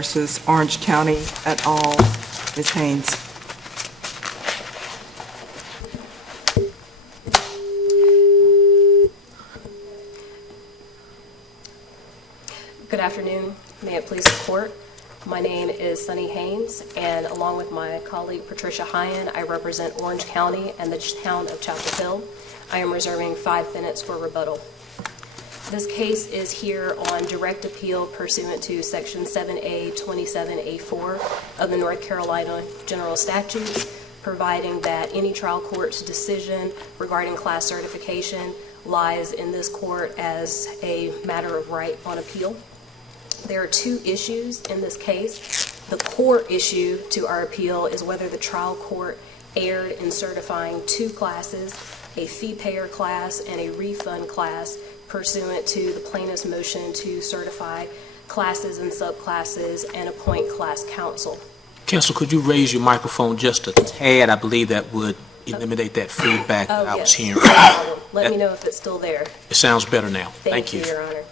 versus Orange County et al. Ms. Haynes. Good afternoon. May it please the court. My name is Sunny Haynes, and along with my colleague Patricia Hyen, I represent Orange County and the town of Chapel Hill. I am reserving 5 minutes for rebuttal. This case is here on direct appeal pursuant to Section 7A18 of the North Carolina General Statutes, providing that any trial court's decision regarding class certification lies in this court as a matter of right on appeal. There are 2 issues in this case. The core issue to our appeal is whether the trial court erred in certifying 2 classes, a fee payer class and a refund class, pursuant to the plaintiff's motion to certify classes and subclasses and appoint class counsel. Counsel, could you raise your microphone just a tad? I believe that would eliminate that feedback that I was hearing. Let me know if it's still there. It sounds better now. Thank you, Your Honor.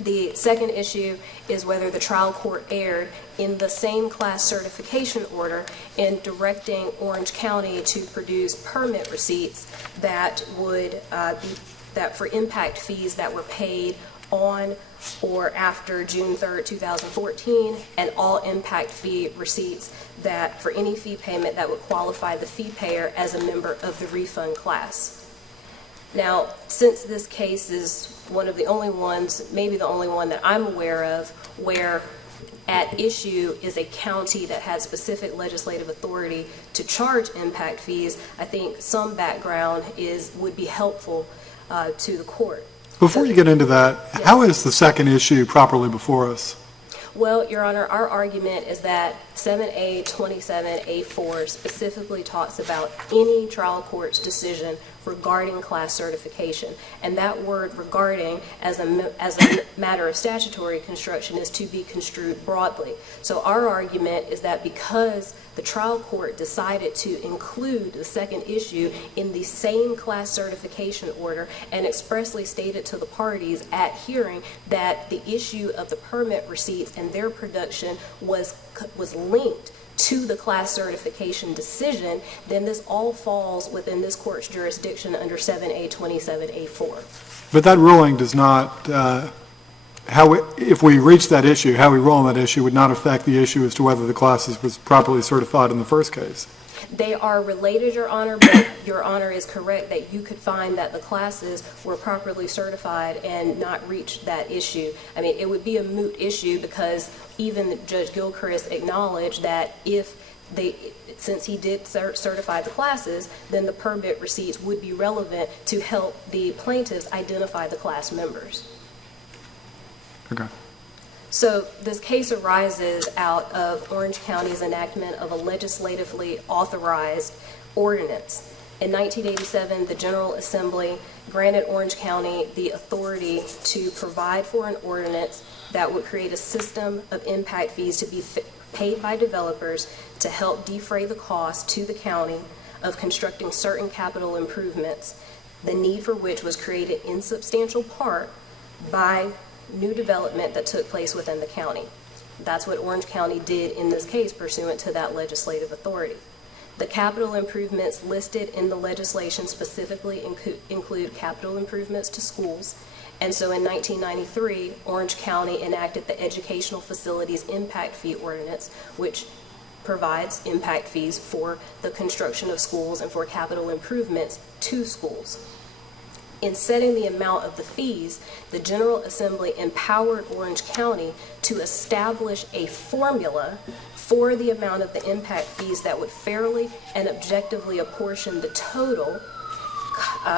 The second issue is whether the trial court erred in the same class certification order in directing Orange County to produce permit receipts that would that for impact fees that were paid on or after June 3rd, 2014, and all impact fee receipts that for any fee payment that would qualify the fee payer as a member of the refund class. Now, since this case is one of the only ones, maybe the only one that I'm aware of, where at issue is a county that has specific legislative authority to charge impact fees, I think some background would be helpful to the court. Before you get into that, yes. How is the second issue properly before us? Well, Your Honor, our argument is that 7A27A4 specifically talks about any trial court's decision regarding class certification. And that word regarding, as a matter of statutory construction, is to be construed broadly. So our argument is that because the trial court decided to include the second issue in the same class certification order and expressly stated to the parties at hearing that the issue of the permit receipts and their production was linked to the class certification decision, then this all falls within this court's jurisdiction under 7A27A4. But that ruling does not, if we reach that issue, how we rule on that issue would not affect the issue as to whether the class was properly certified in the first case. They are related, Your Honor, but Your Honor is correct that you could find that the classes were properly certified and not reach that issue. I mean, it would be a moot issue because even Judge Gilchrist acknowledged that since he did certify the classes, then the permit receipts would be relevant to help the plaintiffs identify the class members. Okay. So this case arises out of Orange County's enactment of a legislatively authorized ordinance. In 1987, the General Assembly granted Orange County the authority to provide for an ordinance that would create a system of impact fees to be paid by developers to help defray the cost to the county of constructing certain capital improvements, the need for which was created in substantial part by new development that took place within the county. That's what Orange County did in this case pursuant to that legislative authority. The capital improvements listed in the legislation specifically include capital improvements to schools. And so in 1993, Orange County enacted the Educational Facilities Impact Fee Ordinance, which provides impact fees for the construction of schools and for capital improvements to schools. In setting the amount of the fees, the General Assembly empowered Orange County to establish a formula for the amount of the impact fees that would fairly and objectively apportion the total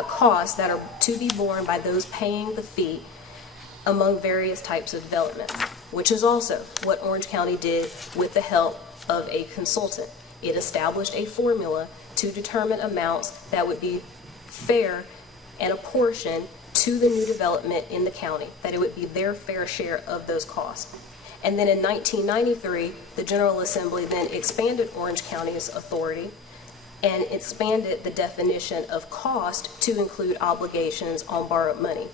costs that are to be borne by those paying the fee among various types of development, which is also what Orange County did with the help of a consultant. It established a formula to determine amounts that would be fair and apportion to the new development in the county, that it would be their fair share of those costs. And then in 1993, the General Assembly then expanded Orange County's authority and expanded the definition of cost to include obligations on borrowed money.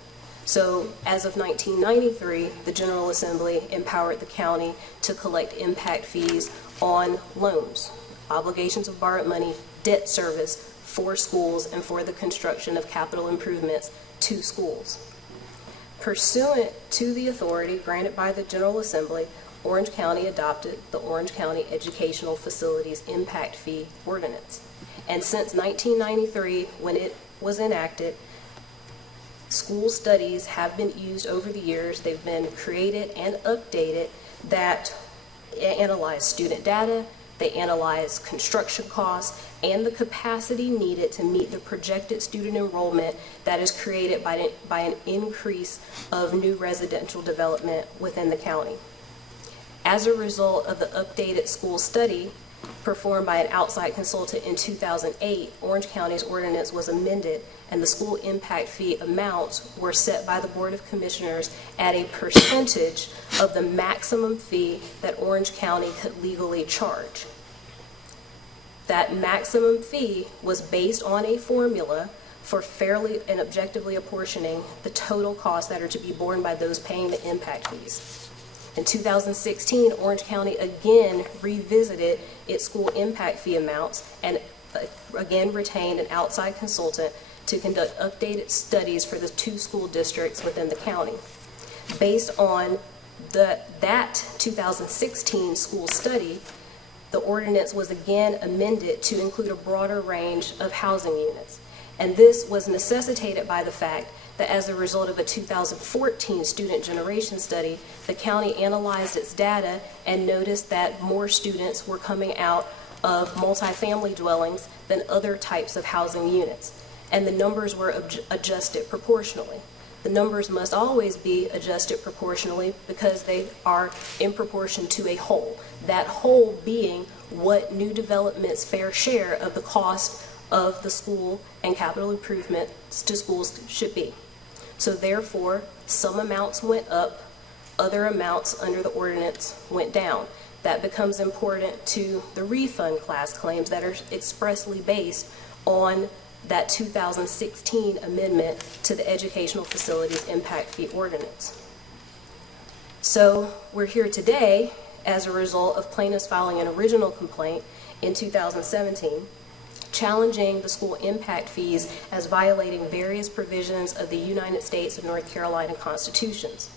So as of 1993, the General Assembly empowered the county to collect impact fees on loans, obligations of borrowed money, debt service for schools, and for the construction of capital improvements to schools. Pursuant to the authority granted by the General Assembly, Orange County adopted the Orange County Educational Facilities Impact Fee Ordinance. And since 1993, when it was enacted, school studies have been used over the years. They've been created and updated that analyze student data, they analyze construction costs, and the capacity needed to meet the projected student enrollment that is created by an increase of new residential development within the county. As a result of the updated school study performed by an outside consultant in 2008, Orange County's ordinance was amended and the school impact fee amounts were set by the Board of Commissioners at a percentage of the maximum fee that Orange County could legally charge. That maximum fee was based on a formula for fairly and objectively apportioning the total costs that are to be borne by those paying the impact fees. In 2016, Orange County again revisited its school impact fee amounts and again retained an outside consultant to conduct updated studies for the 2 school districts within the county. Based on that 2016 school study, the ordinance was again amended to include a broader range of housing units. And this was necessitated by the fact that as a result of a 2014 student generation study, the county analyzed its data and noticed that more students were coming out of multifamily dwellings than other types of housing units. And the numbers were adjusted proportionally. The numbers must always be adjusted proportionally because they are in proportion to a whole. That whole being what new development's fair share of the cost of the school and capital improvements to schools should be. So therefore, some amounts went up, other amounts under the ordinance went down. That becomes important to the refund class claims that are expressly based on that 2016 amendment to the Educational Facilities Impact Fee Ordinance. So we're here today as a result of plaintiffs filing an original complaint in 2017 challenging the school impact fees as violating various provisions of the United States and North Carolina constitutions.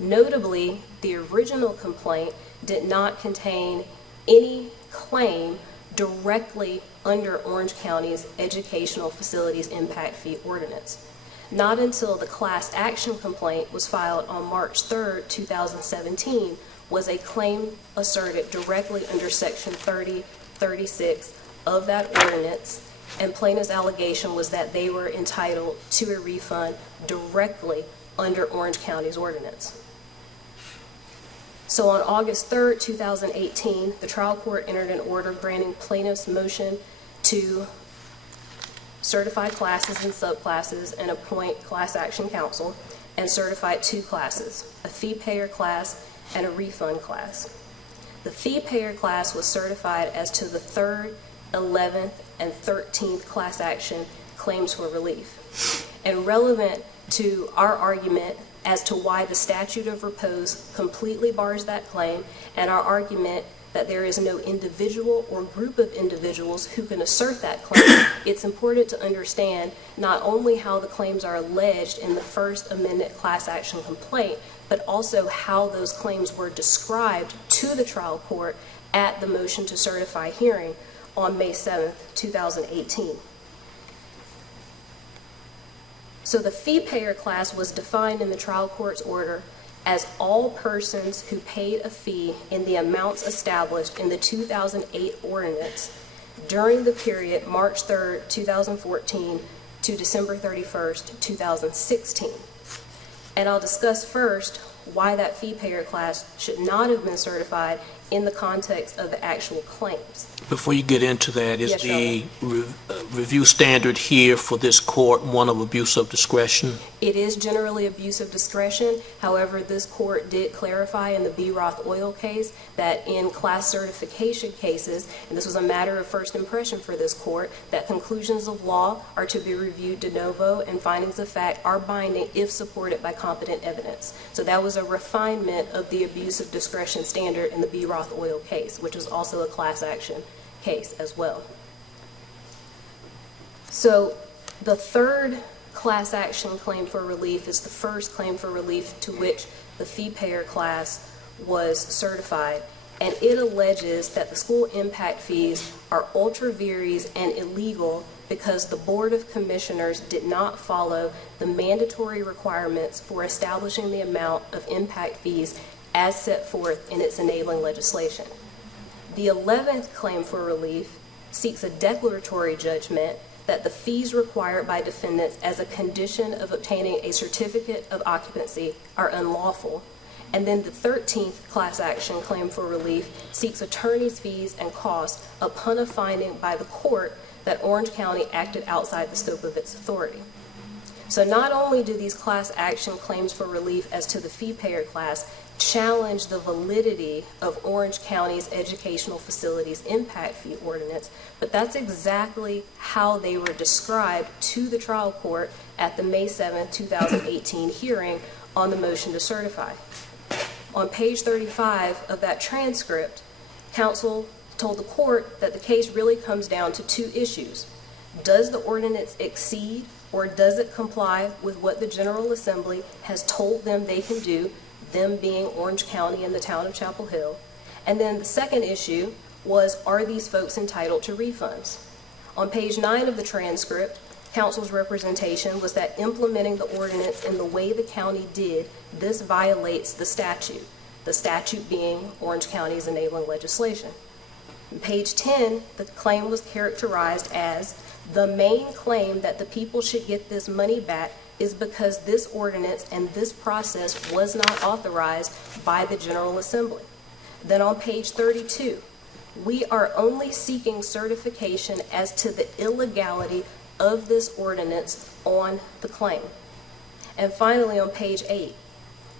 Notably, the original complaint did not contain any claim directly under Orange County's Educational Facilities Impact Fee Ordinance. Not until the class action complaint was filed on March 3rd, 2017, was a claim asserted directly under Section 3036 of that ordinance, and plaintiff's allegation was that they were entitled to a refund directly under Orange County's ordinance. So on August 3rd, 2018, the trial court entered an order granting plaintiff's motion to certify classes and subclasses and appoint class action counsel, and certified 2 classes, a fee payer class and a refund class. The fee payer class was certified as to the 3rd, 11th, and 13th class action claims for relief. And relevant to our argument as to why the statute of repose completely bars that claim, and our argument that there is no individual or group of individuals who can assert that claim, it's important to understand not only how the claims are alleged in the First Amendment class action complaint, but also how those claims were described to the trial court at the motion to certify hearing on May 7th, 2018. So the fee payer class was defined in the trial court's order as all persons who paid a fee in the amounts established in the 2008 ordinance during the period March 3rd, 2014 to December 31st, 2016. And I'll discuss first why that fee payer class should not have been certified in the context of the actual claims. Before you get into that, is Yes, the review standard here for this court one of abuse of discretion? It is generally abuse of discretion. However, this court did clarify in the B. Roth Oil case that in class certification cases, and this was a matter of first impression for this court, that conclusions of law are to be reviewed de novo and findings of fact are binding if supported by competent evidence. So that was a refinement of the abuse of discretion standard in the B. Roth Oil case, which was also a class action case as well. So the third class action claim for relief is the first claim for relief to which the fee payer class was certified, and it alleges that the school impact fees are ultra vires and illegal because the Board of Commissioners did not follow the mandatory requirements for establishing the amount of impact fees as set forth in its enabling legislation. The 11th claim for relief seeks a declaratory judgment that the fees required by defendants as a condition of obtaining a certificate of occupancy are unlawful. And then the 13th class action claim for relief seeks attorney's fees and costs upon a finding by the court that Orange County acted outside the scope of its authority. So not only do these class action claims for relief as to the fee payer class challenge the validity of Orange County's educational facilities impact fee ordinance, but that's exactly how they were described to the trial court at the May 7, 2018 hearing on the motion to certify. On page 35 of that transcript, counsel told the court that the case really comes down to two issues. Does the ordinance exceed or does it comply with what the General Assembly has told them they can do, them being Orange County and the town of Chapel Hill? And then the second issue was, are these folks entitled to refunds? On page 9 of the transcript, counsel's representation was that implementing the ordinance in the way the county did, this violates the statute being Orange County's enabling legislation. On page 10, the claim was characterized as the main claim that the people should get this money back is because this ordinance and this process was not authorized by the General Assembly. Then on page 32, we are only seeking certification as to the illegality of this ordinance on the claim. And finally on page 8,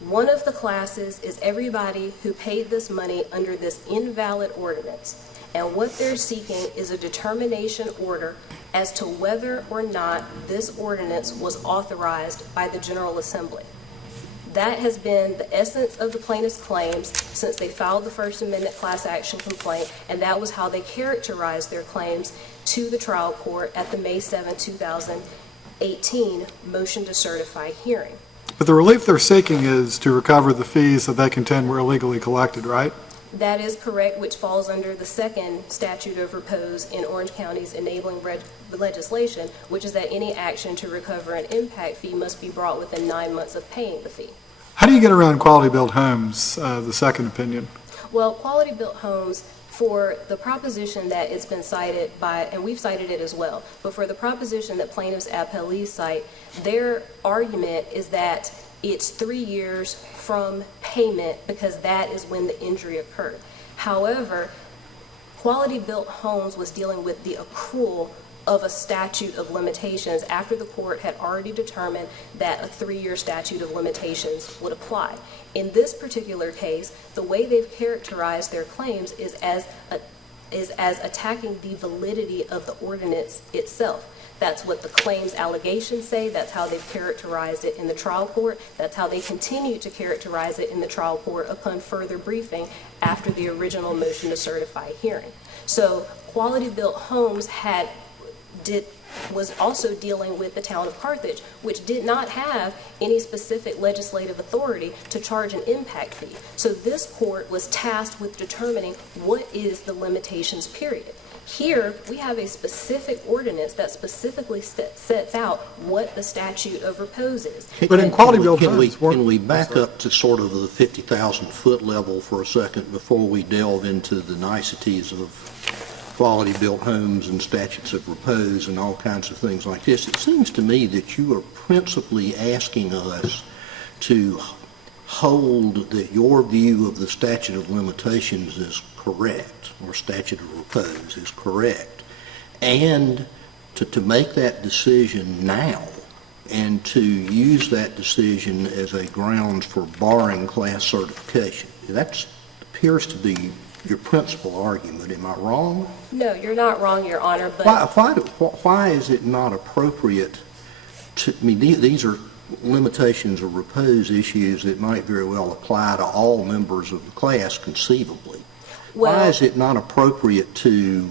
one of the classes is everybody who paid this money under this invalid ordinance. And what they're seeking is a determination order as to whether or not this ordinance was authorized by the General Assembly. That has been the essence of the plaintiff's claims since they filed the First Amendment class action complaint, and that was how they characterized their claims to the trial court at the May 7, 2018 motion to certify hearing. But the relief they're seeking is to recover the fees that they contend were illegally collected, right? That is correct, which falls under the second statute of repose in Orange County's enabling legislation, which is that any action to recover an impact fee must be brought within 9 months of paying the fee. How do you get around quality built homes, the second opinion? Well, quality built homes, for the proposition that it's been cited by, and we've cited it as well, but for the proposition that plaintiffs' appellees cite, their argument is that it's 3 years from payment because that is when the injury occurred. However, Quality Built Homes was dealing with the accrual of a statute of limitations after the court had already determined that a 3-year statute of limitations would apply. In this particular case, the way they've characterized their claims is as attacking the validity of the ordinance itself. That's what the claims allegations say. That's how they've characterized it in the trial court. That's how they continue to characterize it in the trial court upon further briefing after the original motion to certify hearing. So Quality Built Homes was also dealing with the town of Carthage, which did not have any specific legislative authority to charge an impact fee. So this court was tasked with determining what is the limitations period. Here, we have a specific ordinance that specifically sets out what the statute of repose is. But in Quality Built Homes, can we back up to sort of the 50,000-foot level for a second before we delve into the niceties of Quality Built Homes and statutes of repose and all kinds of things like this? It seems to me that you are principally asking us to hold that your view of the statute of limitations is correct, or statute of repose is correct, and to make that decision now and to use that decision as a grounds for barring class certification. That appears to be your principal argument. Am I wrong? No, you're not wrong, Your Honor, but... Why is it not appropriate to, I mean, these are limitations or repose issues that might very well apply to all members of the class conceivably. Why is it not appropriate to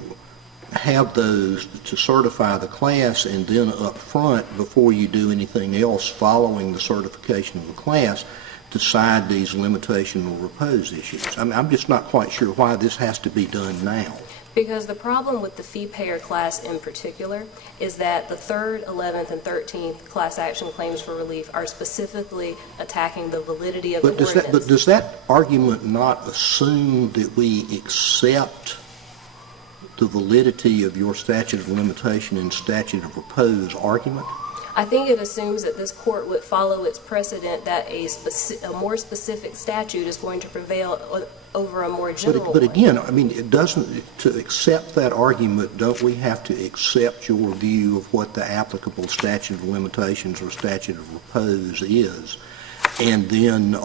have those, to certify the class and then up front, before you do anything else following the certification of the class, decide these limitation or repose issues? I'm just not quite sure why this has to be done now. Because the problem with the fee payer class in particular is that the 3rd, 11th, and 13th class action claims for relief are specifically attacking the validity of the ordinance. But does that argument not assume that we accept the validity of your statute of limitation and statute of repose argument? I think it assumes that this court would follow its precedent that a more specific statute is going to prevail over a more general But one. again, I mean, it doesn't, to accept that argument, don't we have to accept your view of what the applicable statute of limitations or statute of repose is, and then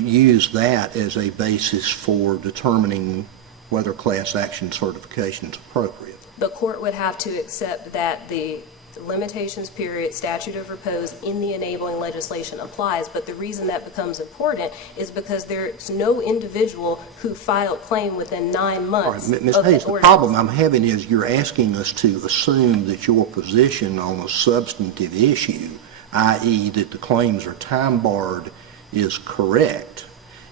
use that as a basis for determining whether class action certification is appropriate? The court would have to accept that the limitations period statute of repose in the enabling legislation applies, but the reason that becomes important is because there's no individual who filed claim within 9 months. All right, Ms. Hayes, the problem I'm having is you're asking us to assume that your position on a substantive issue, i.e. that the claims are time barred, is correct,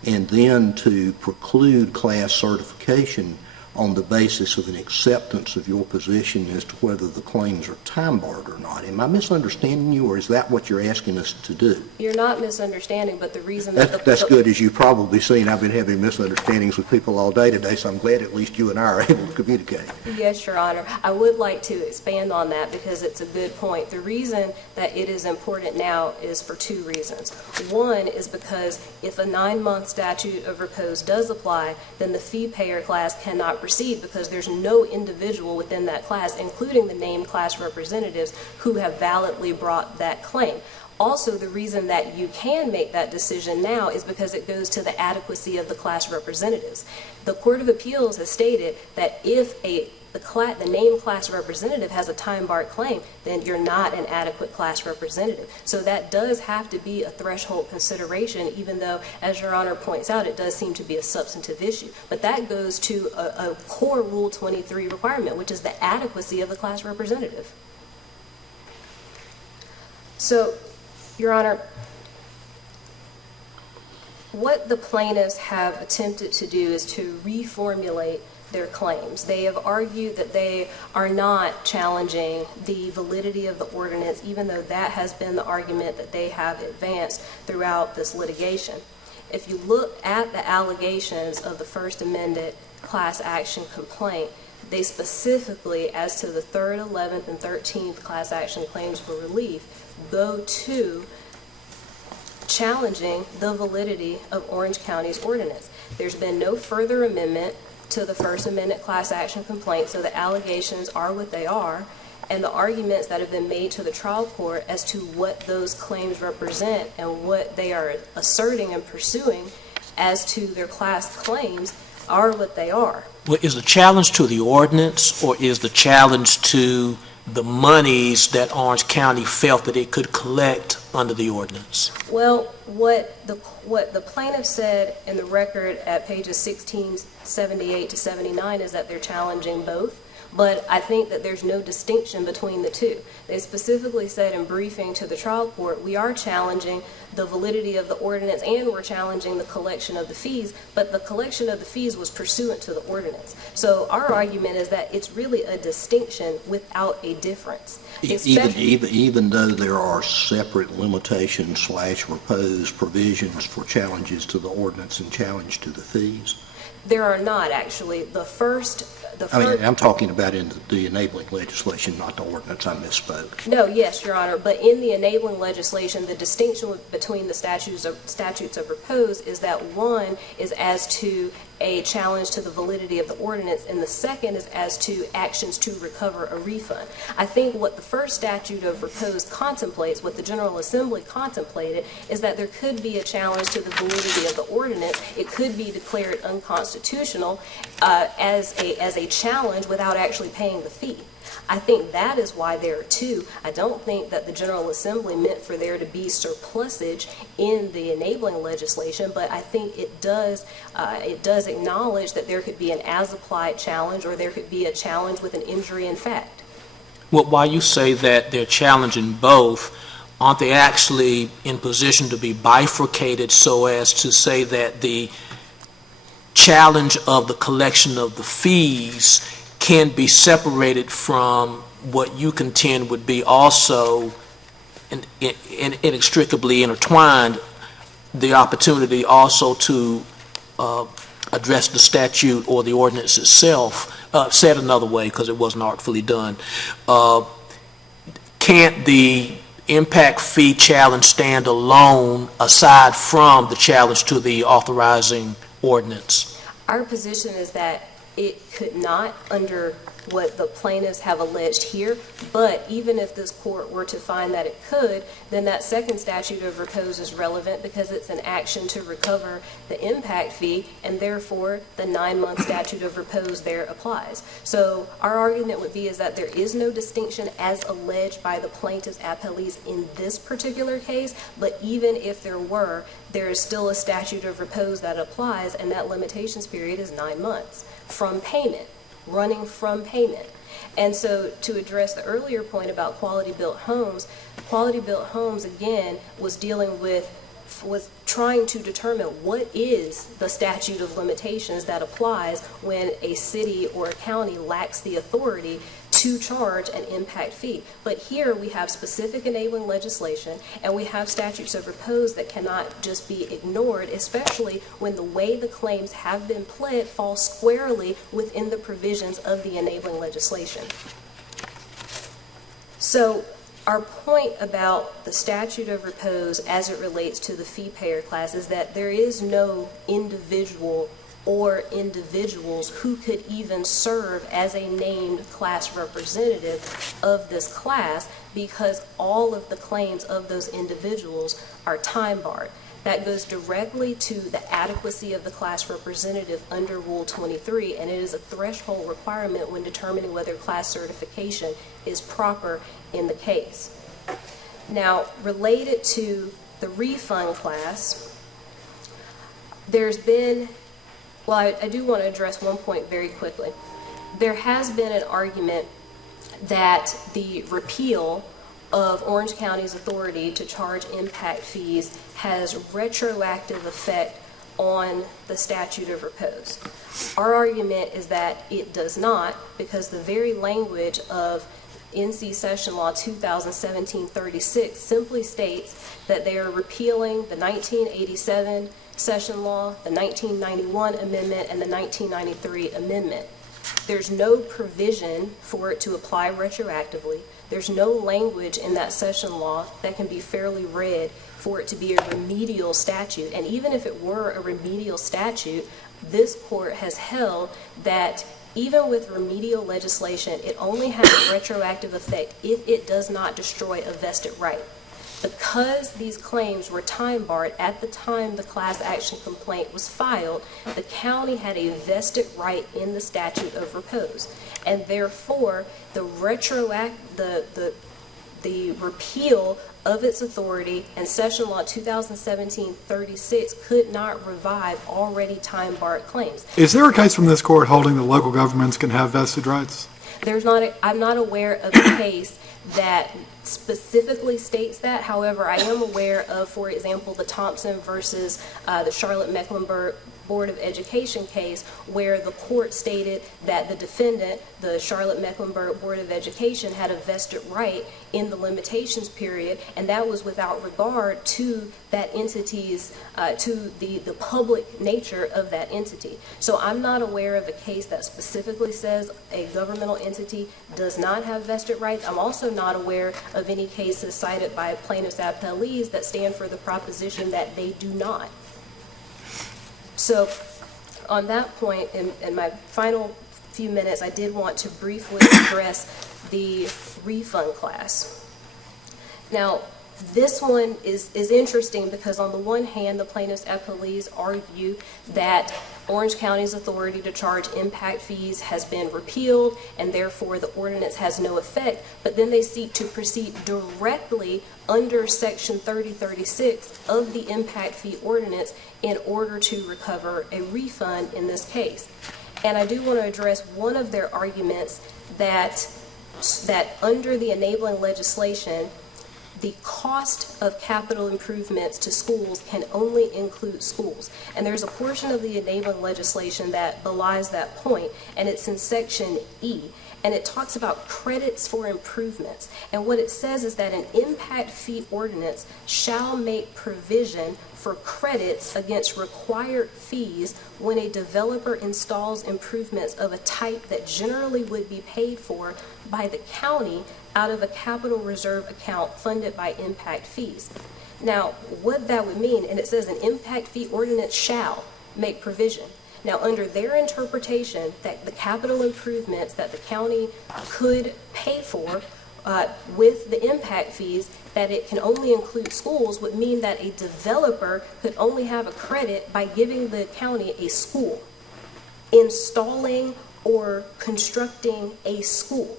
and then to preclude class certification on the basis of an acceptance of your position as to whether the claims are time barred or not. Am I misunderstanding you, or is that what you're asking us to do? You're not misunderstanding, but the reason That's good. As you've probably seen, I've been having misunderstandings with people all day today, so I'm glad at least you and I are able to communicate. Yes, Your Honor. I would like to expand on that because it's a good point. The reason that it is important now is for 2 reasons. One is because if a 9-month statute of repose does apply, then the fee payer class cannot proceed because there's no individual within that class, including the named class representatives, who have validly brought that claim. Also, the reason that you can make that decision now is because it goes to the adequacy of the class representatives. The Court of Appeals has stated that if the named class representative has a time-barred claim, then you're not an adequate class representative. So that does have to be a threshold consideration, even though, as Your Honor points out, it does seem to be a substantive issue. But that goes to a core Rule 23 requirement, which is the adequacy of the class representative. So, Your Honor, what the plaintiffs have attempted to do is to reformulate their claims. They have argued that they are not challenging the validity of the ordinance, even though that has been the argument that they have advanced throughout this litigation. If you look at the allegations of the First Amended class action complaint, they specifically, as to the 3rd, 11th, and 13th class action claims for relief, go to challenging the validity of Orange County's ordinance. There's been no further amendment to the First Amendment class action complaint, so the allegations are what they are, and the arguments that have been made to the trial court as to what those claims represent and what they are asserting and pursuing as to their class claims are what they are. Well, is the challenge to the ordinance, or is the challenge to the monies that Orange County felt that it could collect under the ordinance? Well, what the plaintiff said in the record at pages 1678 to 79 is that they're challenging both, but I think that there's no distinction between the two. They specifically said in briefing to the trial court, we are challenging the validity of the ordinance and we're challenging the collection of the fees, but the collection of the fees was pursuant to the ordinance. So our argument is that it's really a distinction without a difference. Even though there are separate limitations / repose provisions for challenges to the ordinance and challenge to the fees? There are not, actually. The first I'm talking about in the enabling legislation, not the ordinance. I misspoke. No, yes, Your Honor, but in the enabling legislation, the distinction between the statutes of repose is that one is as to a challenge to the validity of the ordinance, and the second is as to actions to recover a refund. I think what the first statute of repose contemplates, what the General Assembly contemplated, is that there could be a challenge to the validity of the ordinance. It could be declared unconstitutional as a challenge without actually paying the fee. I think that is why there are two. I don't think that the General Assembly meant for there to be surplusage in the enabling legislation, but I think it does acknowledge that there could be an as-applied challenge, or there could be a challenge with an injury in fact. Well, while you say that they're challenging both, aren't they actually in position to be bifurcated so as to say that the challenge of the collection of the fees can be separated from what you contend would be also inextricably intertwined, the opportunity also to address the statute or the ordinance itself, said another way because it wasn't artfully done. Can't the impact fee challenge stand alone aside from the challenge to the authorizing ordinance? Our position is that it could not under what the plaintiffs have alleged here, but even if this court were to find that it could, then that second statute of repose is relevant because it's an action to recover the impact fee, and therefore the 9-month statute of repose there applies. So our argument would be is that there is no distinction as alleged by the plaintiffs' appellees in this particular case, but even if there were, there is still a statute of repose that applies, and that limitations period is 9 months from payment, running from payment. And so to address the earlier point about quality built homes again was dealing with trying to determine what is the statute of limitations that applies when a city or a county lacks the authority to charge an impact fee. But here we have specific enabling legislation, and we have statutes of repose that cannot just be ignored, especially when the way the claims have been pled falls squarely within the provisions of the enabling legislation. So our point about the statute of repose as it relates to the fee payer class is that there is no individual or individuals who could even serve as a named class representative of this class because all of the claims of those individuals are time barred. That goes directly to the adequacy of the class representative under Rule 23, and it is a threshold requirement when determining whether class certification is proper in the case. Now, related to the refund class, there's been, well, I do want to address one point very quickly. There has been an argument that the repeal of Orange County's authority to charge impact fees has retroactive effect on the statute of repose. Our argument is that it does not, because the very language of NC Session Law 2017-36 simply states that they are repealing the 1987 Session Law, the 1991 Amendment, and the 1993 Amendment. There's no provision for it to apply retroactively. There's no language in that session law that can be fairly read for it to be a remedial statute. And even if it were a remedial statute, this court has held that even with remedial legislation, it only has a retroactive effect if it does not destroy a vested right. Because these claims were time barred at the time the class action complaint was filed, the county had a vested right in the statute of repose. And therefore, the repeal of its authority and Session Law 2017-36 could not revive already time barred claims. Is there a case from this court holding that local governments can have vested rights? I'm not aware of a case that specifically states that. However, I am aware of, for example, the Thompson versus the Charlotte-Mecklenburg Board of Education case where the court stated that the defendant, the Charlotte-Mecklenburg Board of Education, had a vested right in the limitations period, and that was without regard to that entity's, to the public nature of that entity. So I'm not aware of a case that specifically says a governmental entity does not have vested rights. I'm also not aware of any cases cited by plaintiffs' appellees that stand for the proposition that they do not. So on that point, in my final few minutes, I did want to briefly address the refund class. Now, this one is interesting because on the one hand, the plaintiffs' appellees argue that Orange County's authority to charge impact fees has been repealed and therefore the ordinance has no effect, but then they seek to proceed directly under Section 3036 of the impact fee ordinance in order to recover a refund in this case. And I do want to address one of their arguments that under the enabling legislation, the cost of capital improvements to schools can only include schools. And there's a portion of the enabling legislation that belies that point, and it's in Section E. And it talks about credits for improvements. And what it says is that an impact fee ordinance shall make provision for credits against required fees when a developer installs improvements of a type that generally would be paid for by the county out of a capital reserve account funded by impact fees. Now, what that would mean, and it says an impact fee ordinance shall make provision. Now, under their interpretation, that the capital improvements that the county could pay for with the impact fees, that it can only include schools, would mean that a developer could only have a credit by giving the county a school, installing or constructing a school.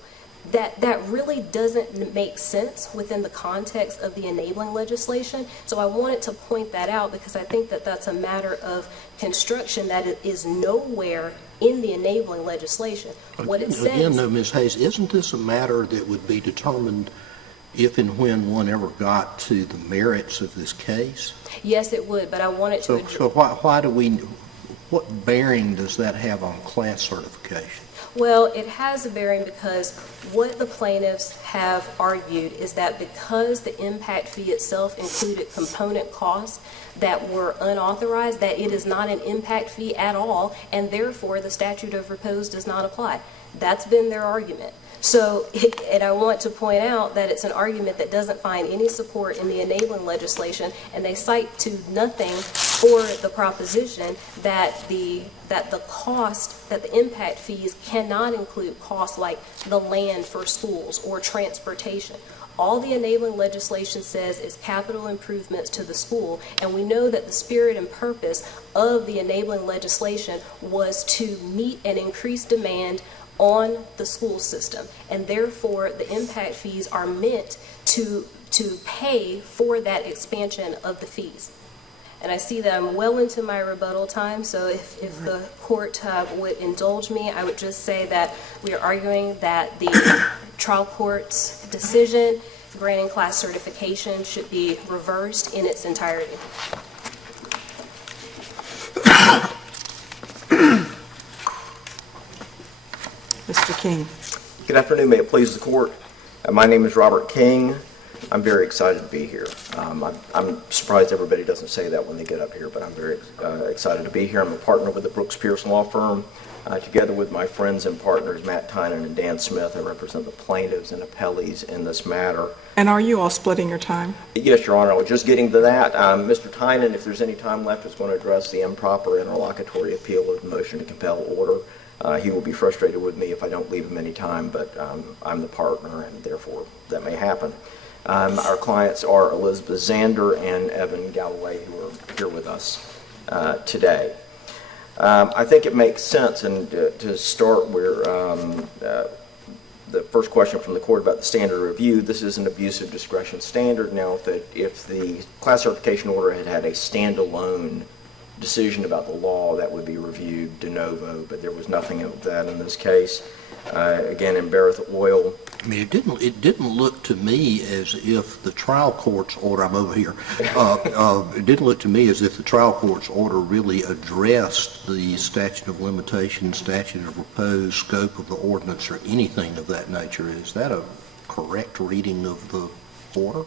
That really doesn't make sense within the context of the enabling legislation. So I wanted to point that out because I think that that's a matter of construction that is nowhere in the enabling legislation. What it says... Again, though, Ms. Hayes, isn't this a matter that would be determined if and when one ever got to the merits of this case? Yes, it would, but I wanted to... So why do we... What bearing does that have on class certification? Well, it has a bearing because what the plaintiffs have argued is that because the impact fee itself included component costs that were unauthorized, that it is not an impact fee at all, and therefore the statute of repose does not apply. That's been their argument. So, and I want to point out that it's an argument that doesn't find any support in the enabling legislation, and they cite to nothing for the proposition that the cost, that the impact fees cannot include costs like the land for schools or transportation. All the enabling legislation says is capital improvements to the school, and we know that the spirit and purpose of the enabling legislation was to meet an increased demand on the school system, and therefore the impact fees are meant to pay for that expansion of the fees. And I see that I'm well into my rebuttal time, so if the court would indulge me, I would just say that we are arguing that the trial court's decision granting class certification should be reversed in its entirety. Mr. King. Good afternoon. May it please the court. My name is Robert King. I'm very excited to be here. I'm surprised everybody doesn't say that when they get up here, but I'm very excited to be here. I'm a partner with the Brooks Pearson Law Firm. Together with my friends and partners, Matt Tynan and Dan Smith, I represent the plaintiffs and appellees in this matter. And are you all splitting your time? Yes, Your Honor. I was just getting to that. Mr. Tynan, if there's any time left, is going to address the improper interlocutory appeal of the motion to compel order. He will be frustrated with me if I don't leave him any time, but I'm the partner, and therefore that may happen. Our clients are Elizabeth Zander and Evan Galloway, who are here with us today. I think it makes sense, and to start where the first question from the court about the standard review, this is an abuse of discretion standard. Now, if the class certification order had had a standalone decision about the law, that would be reviewed de novo, but there was nothing of that in this case. Again, in Barrett Oil, I mean, it didn't look to me as if the trial court's order, I'm over here, it didn't look to me as if the trial court's order really addressed the statute of limitations, statute of repose, scope of the ordinance, or anything of that nature. Is that a correct reading of the order?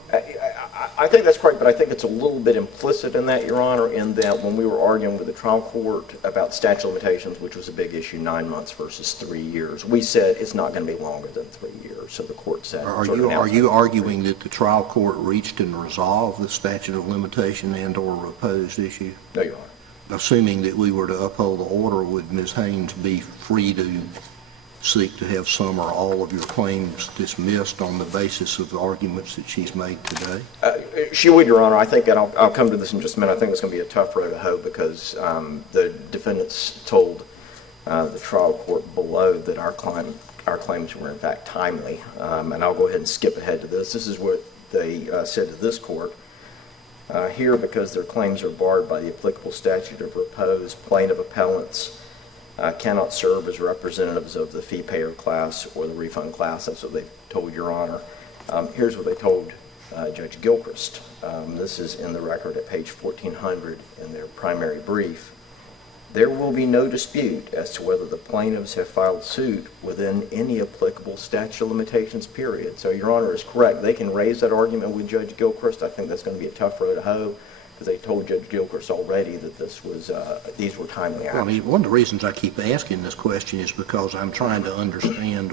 I think that's correct, but I think it's a little bit implicit in that, Your Honor, in that when we were arguing with the trial court about statute of limitations, which was a big issue, 9 months versus 3 years, we said it's not going to be longer than 3 years. So the court said. Are you arguing that the trial court reached and resolved the statute of limitation and/or repose issue? No, Your Honor. Assuming that we were to uphold the order, would Ms. Haynes be free to seek to have some or all of your claims dismissed on the basis of the arguments that she's made today? She would, Your Honor. I think, and I'll come to this in just a minute, I think it's going to be a tough road to hoe because the defendants told the trial court below that our claims were in fact timely. And I'll go ahead and skip ahead to this. This is what they said to this court. Here, because their claims are barred by the applicable statute of repose, plaintiff appellants cannot serve as representatives of the fee payer class or the refund class. That's what they told Your Honor. Here's what they told Judge Gilchrist. This is in the record at page 1400 in their primary brief. There will be no dispute as to whether the plaintiffs have filed suit within any applicable statute of limitations period. So Your Honor is correct. They can raise that argument with Judge Gilchrist. I think that's going to be a tough road to hoe because they told Judge Gilchrist already that this was these were timely actions. Well, I mean, one of the reasons I keep asking this question is because I'm trying to understand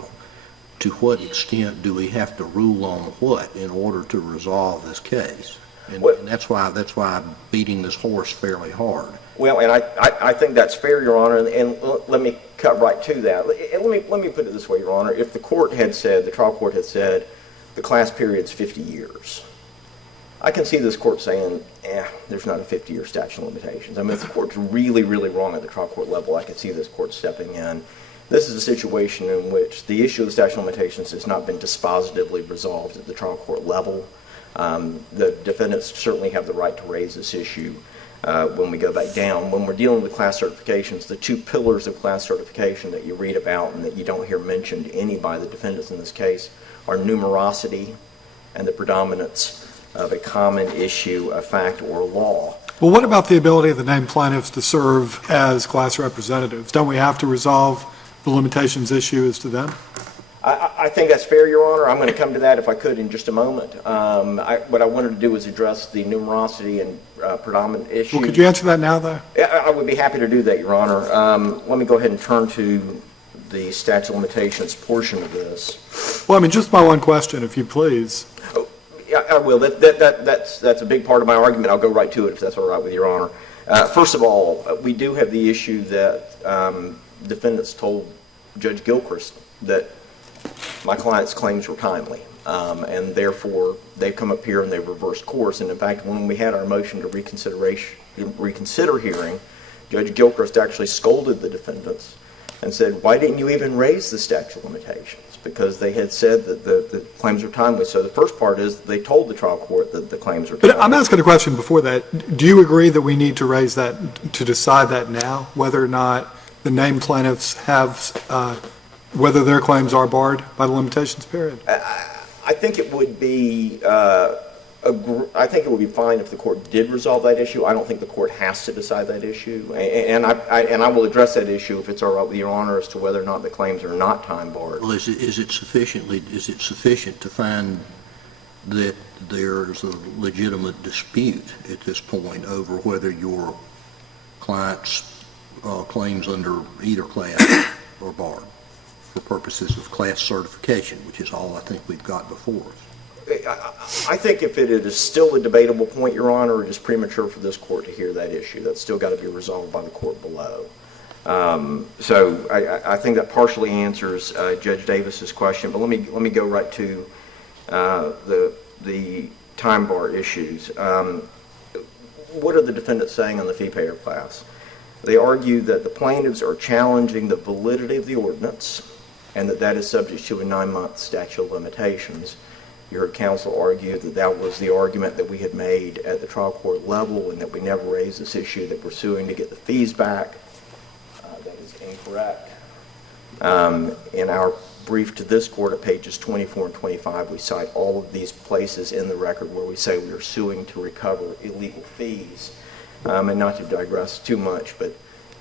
to what extent do we have to rule on what in order to resolve this case. And that's why I'm beating this horse fairly hard. Well, and I think that's fair, Your Honor, and let me cut right to that. And let me put it this way, Your Honor. If the court had said, the trial court had said, the class period's 50 years, I can see this court saying, there's not a 50-year statute of limitations. I mean, if the court's really, really wrong at the trial court level, I can see this court stepping in. This is a situation in which the issue of the statute of limitations has not been dispositively resolved at the trial court level. The defendants certainly have the right to raise this issue when we go back down. When we're dealing with class certifications, the two pillars of class certification that you read about and that you don't hear mentioned any by the defendants in this case are numerosity and the predominance of a common issue, a fact, or law. Well, what about the ability of the named plaintiffs to serve as class representatives? Don't we have to resolve the limitations issue as to them? I think that's fair, Your Honor. I'm going to come to that if I could in just a moment. What I wanted to do was address the numerosity and predominant issue. Well, could you answer that now, though? I would be happy to do that, Your Honor. Let me go ahead and turn to the statute of limitations portion of this. Well, I mean, just my one question, if you please. Yeah, I will. That's a big part of my argument. I'll go right to it if that's all right with Your Honor. First of all, we do have the issue that defendants told Judge Gilchrist that my client's claims were timely, and therefore they come up here and they reversed course. And in fact, when we had our motion to reconsider hearing, Judge Gilchrist actually scolded the defendants and said, why didn't you even raise the statute of limitations? Because they had said that the claims were timely. So the first part is they told the trial court that the claims were timely. But I'm asking a question before that. Do you agree that we need to raise that, to decide that now, whether or not the named plaintiffs have, whether their claims are barred by the limitations period? I think it would be fine if the court did resolve that issue. I don't think the court has to decide that issue, and I will address that issue if it's all right with Your Honor as to whether or not the claims are not time barred. Well, is it sufficient to find that there's a legitimate dispute at this point over whether your client's claims under either class are barred for purposes of class certification, which is all I think we've got before us? I think if it is still a debatable point, Your Honor, it is premature for this court to hear that issue. That's still got to be resolved by the court below. So I think that partially answers Judge Davis's question. But let me go right to the time bar issues. What are the defendants saying on the fee payer class? They argue that the plaintiffs are challenging the validity of the ordinance and that is subject to a 9-month statute of limitations. You heard counsel argue that that was the argument that we had made at the trial court level and that we never raised this issue that we're suing to get the fees back. That is incorrect. In our brief to this court at pages 24 and 25, we cite all of these places in the record where we say we are suing to recover illegal fees. And not to digress too much, but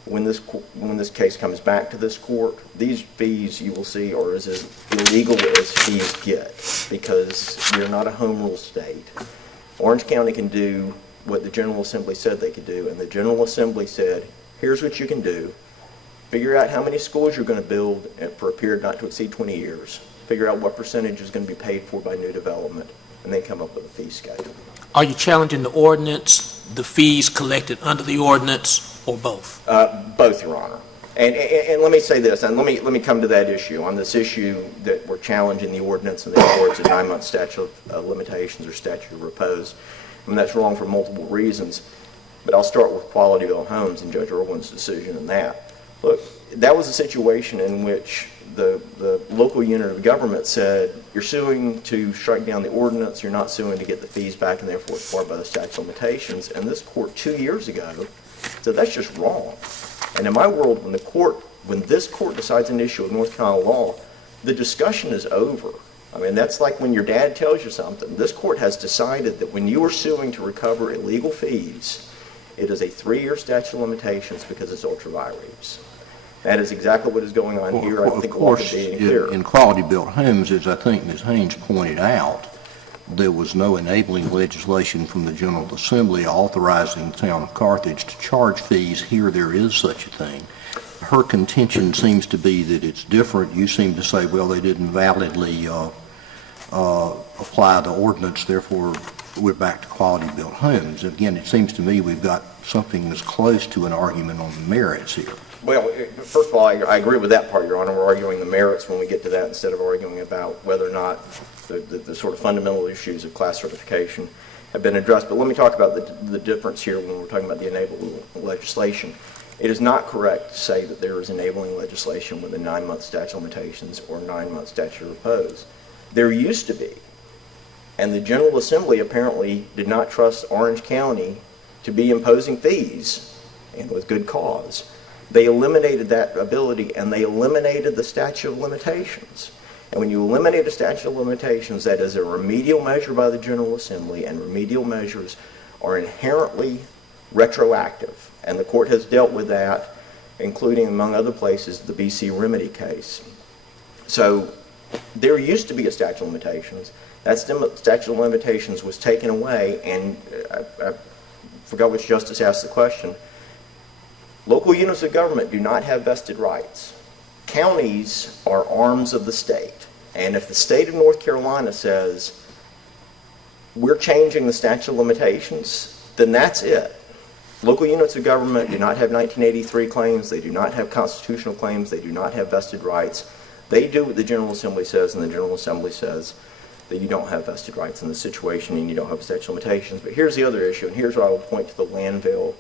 when this case comes back to this court, these fees you will see are as illegal as fees get, because we're not a home rule state. Orange County can do what the General Assembly said they could do, and the General Assembly said, here's what you can do. Figure out how many schools you're going to build for a period not to exceed 20 years. Figure out what percentage is going to be paid for by new development, and then come up with a fee schedule. Are you challenging the ordinance, the fees collected under the ordinance, or both? Both, Your Honor. And let me say this, and let me come to that issue. On this issue that we're challenging the ordinance and the courts, a 9-month statute of limitations or statute of repose, and that's wrong for multiple reasons. But I'll start with Qualityville Homes and Judge Irwin's decision in that. Look, that was a situation in which the local unit of government said, you're suing to strike down the ordinance, you're not suing to get the fees back, and therefore it's barred by the statute of limitations. And this court 2 years ago said that's just wrong. And in my world, when this court decides an issue of North Carolina law, the discussion is over. I mean, that's like when your dad tells you something. This court has decided that when you are suing to recover illegal fees, it is a 3-year statute of limitations because it's ultra vires. That is exactly what is going on here. I think of course, in Quality-Built Homes, as I think Ms. Haynes pointed out, there was no enabling legislation from the General Assembly authorizing the town of Carthage to charge fees. Here there is such a thing. Her contention seems to be that it's different. You seem to say, well, they didn't validly apply the ordinance, therefore we're back to Quality-Built Homes. Again, it seems to me we've got something that's close to an argument on the merits here. Well, first of all, I agree with that part, Your Honor. We're arguing the merits when we get to that instead of arguing about whether or not the sort of fundamental issues of class certification have been addressed. But let me talk about the difference here when we're talking about the enabling legislation. It is not correct to say that there is enabling legislation with a 9-month statute of limitations or 9-month statute of repose. There used to be. And the General Assembly apparently did not trust Orange County to be imposing fees, and with good cause. They eliminated that ability, and they eliminated the statute of limitations. And when you eliminate a statute of limitations, that is a remedial measure by the General Assembly, and remedial measures are inherently retroactive. And the court has dealt with that, including, among other places, the BC Remedy case. So there used to be a statute of limitations. That statute of limitations was taken away, and I forgot which justice asked the question. Local units of government do not have vested rights. Counties are arms of the state. And if the state of North Carolina says, we're changing the statute of limitations, then that's it. Local units of government do not have 1983 claims. They do not have constitutional claims. They do not have vested rights. They do what the General Assembly says, and the General Assembly says that you don't have vested rights in this situation and you don't have statute of limitations. But here's the other issue, and here's where I will point to the Landville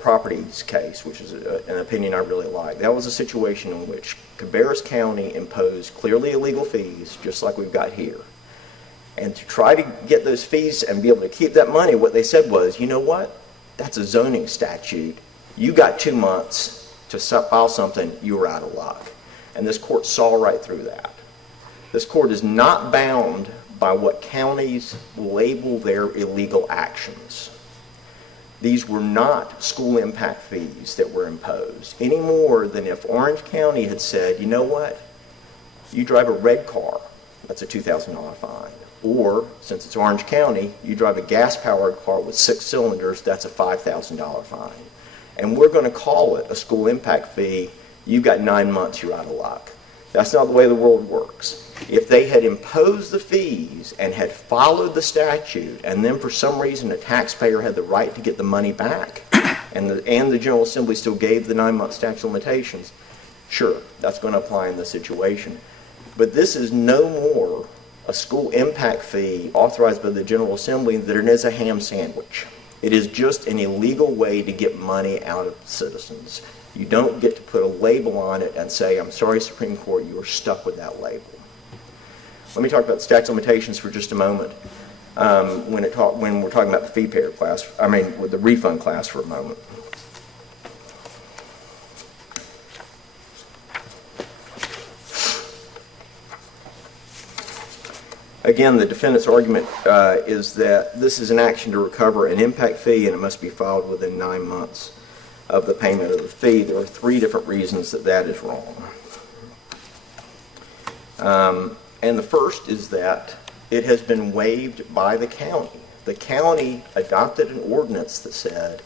Properties case, which is an opinion I really like. That was a situation in which Cabarrus County imposed clearly illegal fees, just like we've got here. And to try to get those fees and be able to keep that money, what they said was, you know what? That's a zoning statute. You got 2 months to file something, you were out of luck. And this court saw right through that. This court is not bound by what counties label their illegal actions. These were not school impact fees that were imposed, any more than if Orange County had said, you know what, you drive a red car, that's a $2,000 fine. Or, since it's Orange County, you drive a gas-powered car with 6 cylinders, that's a $5,000 fine. And we're going to call it a school impact fee. You've got 9 months, you're out of luck. That's not the way the world works. If they had imposed the fees and had followed the statute, and then for some reason a taxpayer had the right to get the money back, and the General Assembly still gave the 9-month statute of limitations, sure, that's going to apply in this situation. But this is no more a school impact fee authorized by the General Assembly than it is a ham sandwich. It is just an illegal way to get money out of citizens. You don't get to put a label on it and say, I'm sorry, Supreme Court, you are stuck with that label. Let me talk about the statute of limitations for just a moment. When we're talking about the fee payer class, with the refund class for a moment. Again, the defendant's argument is that this is an action to recover an impact fee and it must be filed within 9 months of the payment of the fee. There are 3 different reasons that that is wrong. And the first is that it has been waived by the county. The county adopted an ordinance that said,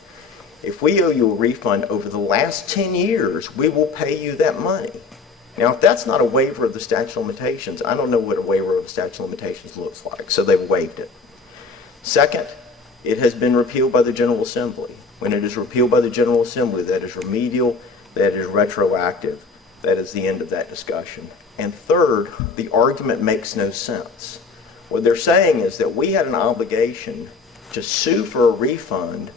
if we owe you a refund over the last 10 years, we will pay you that money. Now, if that's not a waiver of the statute of limitations, I don't know what a waiver of the statute of limitations looks like, so they've waived it. Second, it has been repealed by the General Assembly. When it is repealed by the General Assembly, that is remedial, that is retroactive. That is the end of that discussion. And third, the argument makes no sense. What they're saying is that we had an obligation to sue for a refund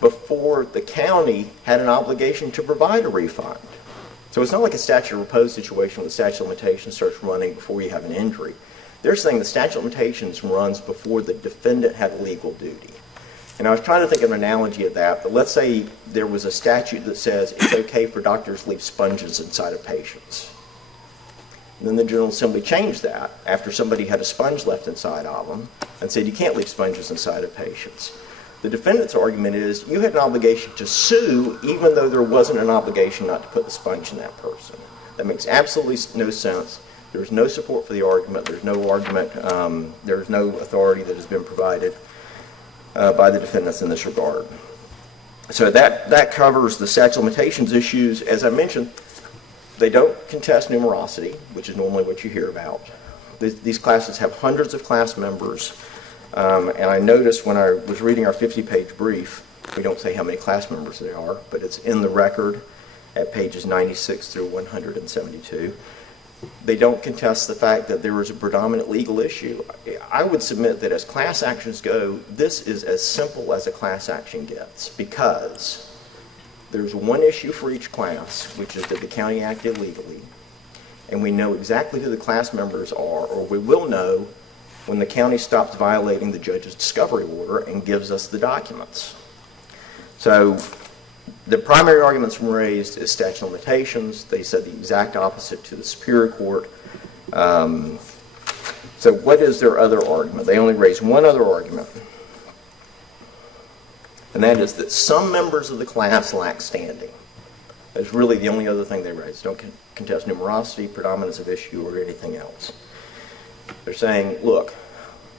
before the county had an obligation to provide a refund. So it's not like a statute of repose situation where the statute of limitations starts running before you have an injury. They're saying the statute of limitations runs before the defendant had a legal duty. And I was trying to think of an analogy of that, but let's say there was a statute that says it's okay for doctors to leave sponges inside of patients. And then the General Assembly changed that after somebody had a sponge left inside of them and said you can't leave sponges inside of patients. The defendant's argument is you had an obligation to sue even though there wasn't an obligation not to put the sponge in that person. That makes absolutely no sense. There's no support for the argument. There's no argument. There's no authority that has been provided by the defendants in this regard. So that covers the statute of limitations issues. As I mentioned, they don't contest numerosity, which is normally what you hear about. These classes have hundreds of class members. And I noticed when I was reading our 50-page brief, we don't say how many class members there are, but it's in the record at pages 96 through 172. They don't contest the fact that there is a predominant legal issue. I would submit that as class actions go, this is as simple as a class action gets, because there's one issue for each class, which is that the county acted illegally, and we know exactly who the class members are, or we will know when the county stops violating the judge's discovery order and gives us the documents. So the primary arguments raised is statute of limitations. They said the exact opposite to the Superior Court. So what is their other argument? They only raised one other argument, and that is that some members of the class lack standing. That's really the only other thing they raised. Don't contest numerosity, predominance of issue, or anything else. They're saying, look,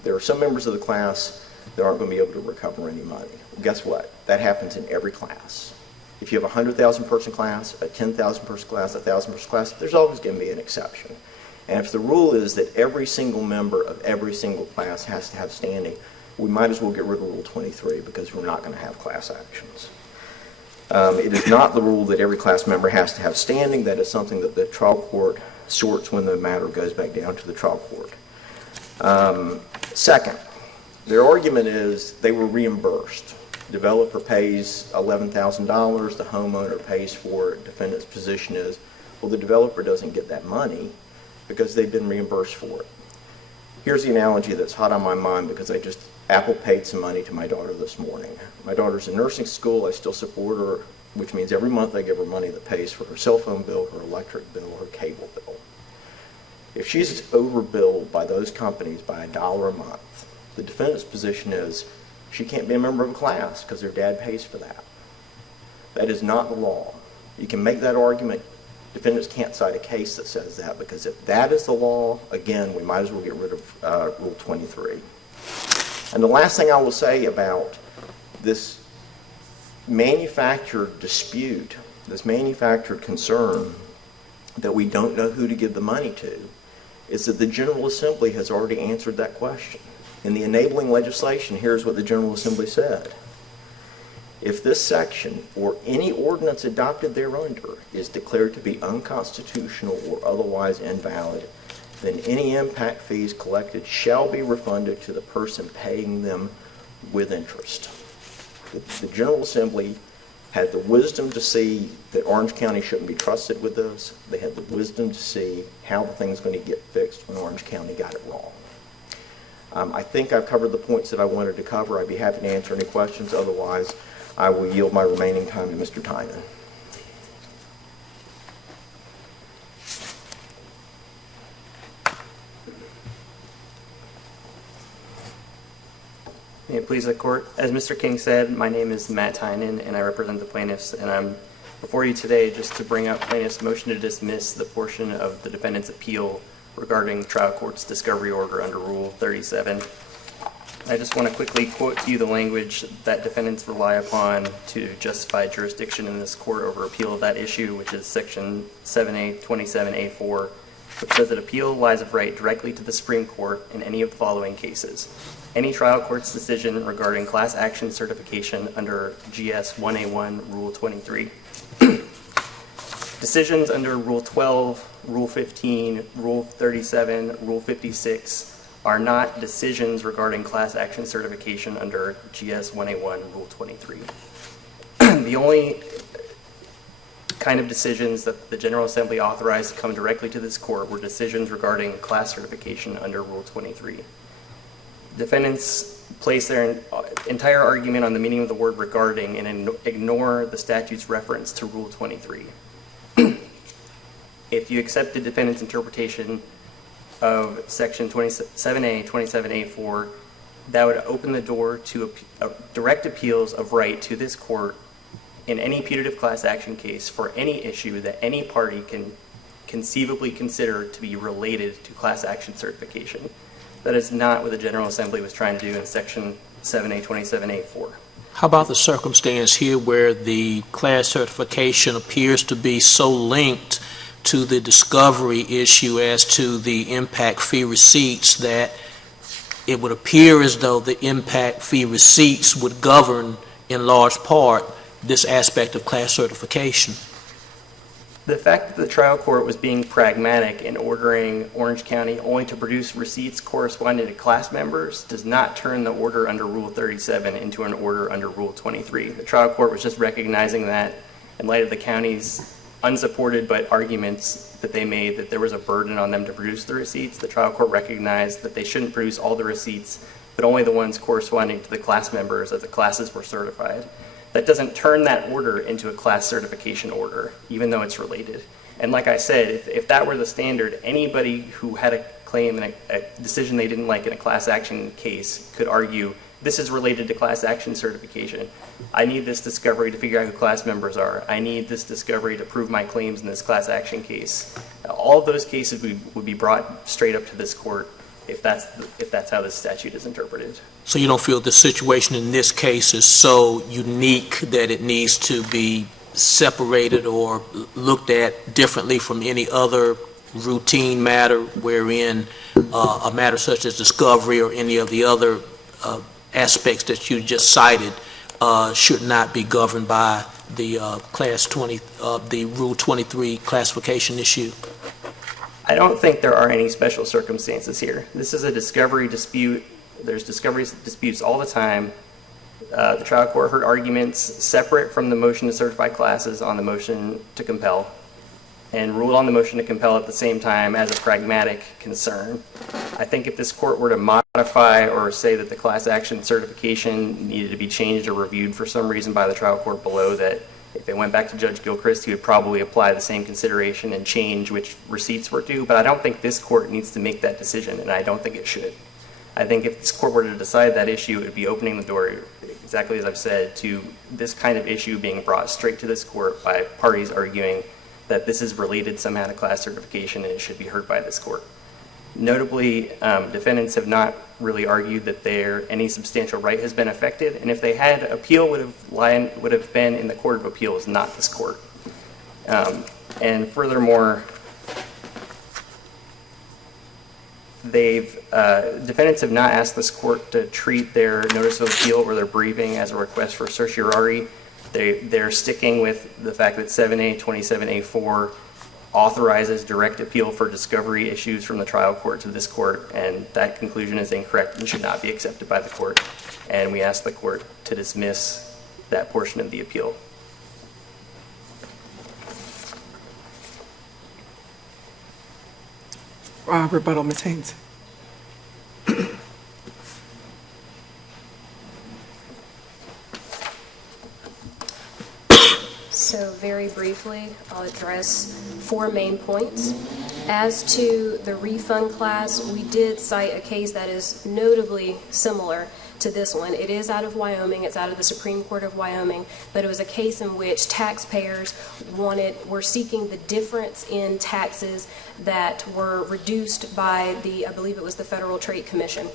there are some members of the class that aren't going to be able to recover any money. Well, guess what? That happens in every class. If you have a 100,000 person class, a 10,000 person class, a 1,000 person class, there's always going to be an exception. And if the rule is that every single member of every single class has to have standing, we might as well get rid of Rule 23 because we're not going to have class actions. It is not the rule that every class member has to have standing. That is something that the trial court sorts when the matter goes back down to the trial court. Second, their argument is they were reimbursed. Developer pays $11,000, the homeowner pays for it. Defendant's position is, well, the developer doesn't get that money because they've been reimbursed for it. Here's the analogy that's hot on my mind because Apple paid some money to my daughter this morning. My daughter's in nursing school. I still support her, which means every month I give her money that pays for her cell phone bill, her electric bill, her cable bill. If she's overbilled by those companies by $1 a month, the defendant's position is she can't be a member of a class because her dad pays for that. That is not the law. You can make that argument. Defendants can't cite a case that says that because if that is the law, again, we might as well get rid of Rule 23. And the last thing I will say about this manufactured dispute, this manufactured concern that we don't know who to give the money to, is that the General Assembly has already answered that question. In the enabling legislation, here's what the General Assembly said. If this section or any ordinance adopted thereunder is declared to be unconstitutional or otherwise invalid, then any impact fees collected shall be refunded to the person paying them with interest. The General Assembly had the wisdom to see that Orange County shouldn't be trusted with this. They had the wisdom to see how the thing's going to get fixed when Orange County got it wrong. I think I've covered the points that I wanted to cover. I'd be happy to answer any questions. Otherwise, I will yield my remaining time to Mr. Tynan. May it please the court. As Mr. King said, my name is Matt Tynan, and I represent the plaintiffs, and I'm before you today just to bring up plaintiffs' motion to dismiss the portion of the defendant's appeal regarding the trial court's discovery order under Rule 37. I just want to quickly quote to you the language that defendants rely upon to justify jurisdiction in this court over appeal of that issue, which is Section 7A27A4, which says that appeal lies of right directly to the Supreme Court in any of the following cases. Any trial court's decision regarding class action certification under GS 1A1 Rule 23. Decisions under Rule 12, Rule 15, Rule 37, Rule 56 are not decisions regarding class action certification under GS 1A1 Rule 23. The only kind of decisions that the General Assembly authorized to come directly to this court were decisions regarding class certification under Rule 23. Defendants place their entire argument on the meaning of the word regarding and ignore the statute's reference to Rule 23. If you accept the defendant's interpretation of Section 27A, 27A4, that would open the door to direct appeals of right to this court in any putative class action case for any issue that any party can conceivably consider to be related to class action certification. That is not what the General Assembly was trying to do in Section 7A, 27A4. How about the circumstance here where the class certification appears to be so linked to the discovery issue as to the impact fee receipts that it would appear as though the impact fee receipts would govern in large part this aspect of class certification? The fact that the trial court was being pragmatic in ordering Orange County only to produce receipts corresponding to class members does not turn the order under Rule 37 into an order under Rule 23. The trial court was just recognizing that in light of the county's unsupported but arguments that they made that there was a burden on them to produce the receipts, the trial court recognized that they shouldn't produce all the receipts, but only the ones corresponding to the class members as the classes were certified. That doesn't turn that order into a class certification order, even though it's related. And like I said, if that were the standard, anybody who had a claim and a decision they didn't like in a class action case could argue, this is related to class action certification. I need this discovery to figure out who class members are. I need this discovery to prove my claims in this class action case. All of those cases would be brought straight up to this court if that's how this statute is interpreted. So you don't feel the situation in this case is so unique that it needs to be separated or looked at differently from any other routine matter wherein a matter such as discovery or any of the other aspects that you just cited should not be governed by the the Rule 23 classification issue? I don't think there are any special circumstances here. This is a discovery dispute. There's discovery disputes all the time. The trial court heard arguments separate from the motion to certify classes on the motion to compel and ruled on the motion to compel at the same time as a pragmatic concern. I think if this court were to modify or say that the class action certification needed to be changed or reviewed for some reason by the trial court below, that if it went back to Judge Gilchrist, he would probably apply the same consideration and change which receipts were due. But I don't think this court needs to make that decision, and I don't think it should. I think if this court were to decide that issue, it would be opening the door, exactly as I've said, to this kind of issue being brought straight to this court by parties arguing that this is related somehow to class certification and it should be heard by this court. Notably, defendants have not really argued that any substantial right has been affected, and if they had, appeal would have been in the Court of Appeals, not this court. And furthermore, defendants have not asked this court to treat their notice of appeal or their briefing as a request for certiorari. They're sticking with the fact that 7A, 27A4 authorizes direct appeal for discovery issues from the trial court to this court, and that conclusion is incorrect and should not be accepted by the court. And we ask the court to dismiss that portion of the appeal. Rebuttal, Ms. Haynes. So very briefly, I'll address 4 main points. As to the refund class, we did cite a case that is notably similar to this one. It is out of Wyoming, it's out of the Supreme Court of Wyoming, but it was a case in which taxpayers were seeking the difference in taxes that were reduced by I believe it was the Federal Trade Commission.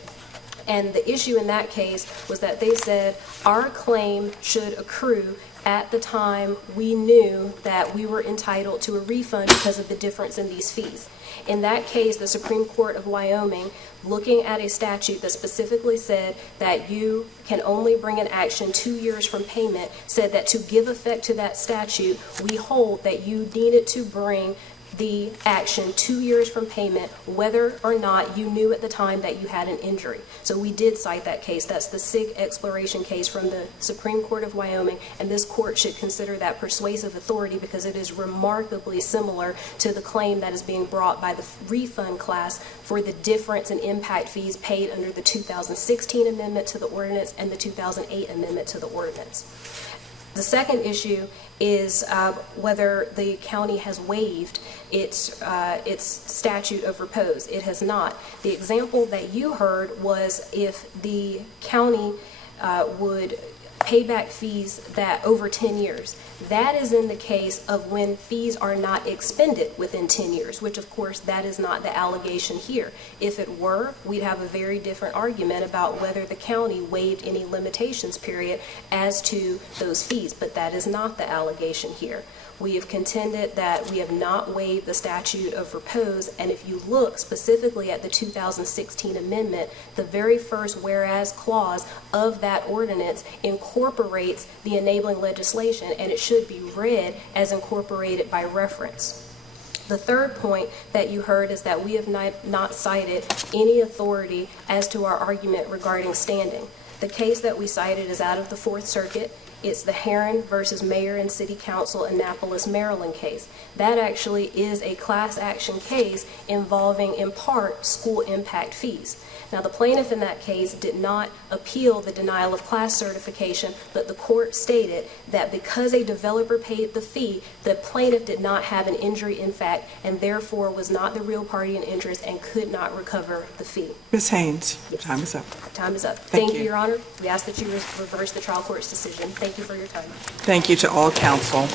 And the issue in that case was that they said our claim should accrue at the time we knew that we were entitled to a refund because of the difference in these fees. In that case, the Supreme Court of Wyoming, looking at a statute that specifically said that you can only bring an action 2 years from payment, said that to give effect to that statute, we hold that you needed to bring the action 2 years from payment, whether or not you knew at the time that you had an injury. So we did cite that case. That's the SIG exploration case from the Supreme Court of Wyoming, and this court should consider that persuasive authority because it is remarkably similar to the claim that is being brought by the refund class for the difference in impact fees paid under the 2016 amendment to the ordinance and the 2008 amendment to the ordinance. The second issue is whether the county has waived its statute of repose. It has not. The example that you heard was if the county would pay back fees that over 10 years. That is in the case of when fees are not expended within 10 years, which of course that is not the allegation here. If it were, we'd have a very different argument about whether the county waived any limitations period as to those fees, but that is not the allegation here. We have contended that we have not waived the statute of repose, and if you look specifically at the 2016 amendment, the very first whereas clause of that ordinance incorporates the enabling legislation, and it should be read as incorporated by reference. The third point that you heard is that we have not cited any authority as to our argument regarding standing. The case that we cited is out of the Fourth Circuit. It's the Herron versus Mayor and City Council Annapolis, Maryland case. That actually is a class action case involving, in part, school impact fees. Now, the plaintiff in that case did not appeal the denial of class certification, but the court stated that because a developer paid the fee, the plaintiff did not have an injury in fact, and therefore was not the real party in interest and could not recover the fee. Ms. Haynes, your time is up. Time is up. Thank Thank you, you. Your Honor. We ask that you reverse the trial court's decision. Thank you for your time. Thank you to all counsel.